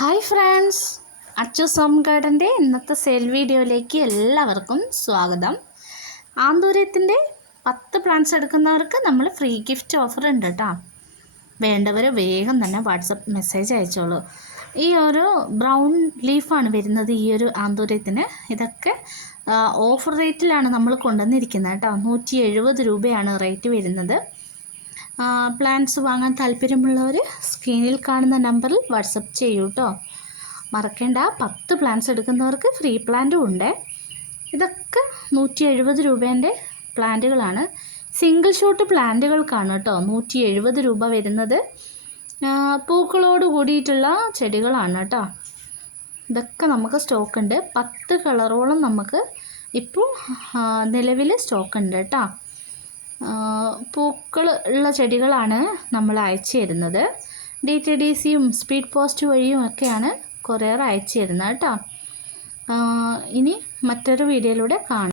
Hi friends, Achus home ഗാർഡൻ്റെ ഇന്നത്തെ sale വീഡിയോയിലേക്ക് എല്ലാവർക്കും സ്വാഗതം. ആന്തൂര്യത്തിൻ്റെ 10 പ്ലാന്റ്സ് എടുക്കുന്നവർക്ക് നമ്മൾ ഫ്രീ ഗിഫ്റ്റ് ഓഫർ ഉണ്ട് കേട്ടോ. വേണ്ടവർ വേഗം തന്നെ വാട്സപ്പ് മെസ്സേജ് അയച്ചോളൂ. ഈ ഒരു ബ്രൗൺ ലീഫാണ് വരുന്നത് ഈ ഒരു ആന്തൂര്യത്തിന്. ഇതൊക്കെ ഓഫർ റേറ്റിലാണ് നമ്മൾ കൊണ്ടുവന്നിരിക്കുന്നത് കേട്ടോ. 170 രൂപയാണ് റേറ്റ് വരുന്നത്. പ്ലാന്റ്സ് വാങ്ങാൻ താല്പര്യമുള്ളവർ സ്ക്രീനിൽ കാണുന്ന നമ്പറിൽ വാട്സപ്പ് ചെയ്യൂ കേട്ടോ. മറക്കേണ്ട, 10 പ്ലാന്റ്സ് എടുക്കുന്നവർക്ക് ഫ്രീ പ്ലാന്റും ഉണ്ട്. ഇതൊക്കെ 170 രൂപേൻ്റെ പ്ലാന്റുകളാണ്. സിംഗിൾ ഷോട്ട് പ്ലാന്റുകൾക്കാണ് കേട്ടോ 170 രൂപ വരുന്നത്. പൂക്കളോട് കൂടിയിട്ടുള്ള ചെടികളാണ് കേട്ടോ. ഇതൊക്കെ നമുക്ക് സ്റ്റോക്ക് ഉണ്ട്. 10 കളറോളം നമുക്ക് ഇപ്പോൾ നിലവിൽ സ്റ്റോക്ക് ഉണ്ട് കേട്ടോ. പൂക്കൾ ഉള്ള ചെടികളാണ് നമ്മൾ അയച്ചു തരുന്നത്. DTDCയും സ്പീഡ് പോസ്റ്റ് വഴിയും ഒക്കെയാണ് കൊറിയർ അയച്ചു തരുന്നത് കേട്ടോ. ഇനി മറ്റൊരു വീഡിയോയിലൂടെ കാണാം.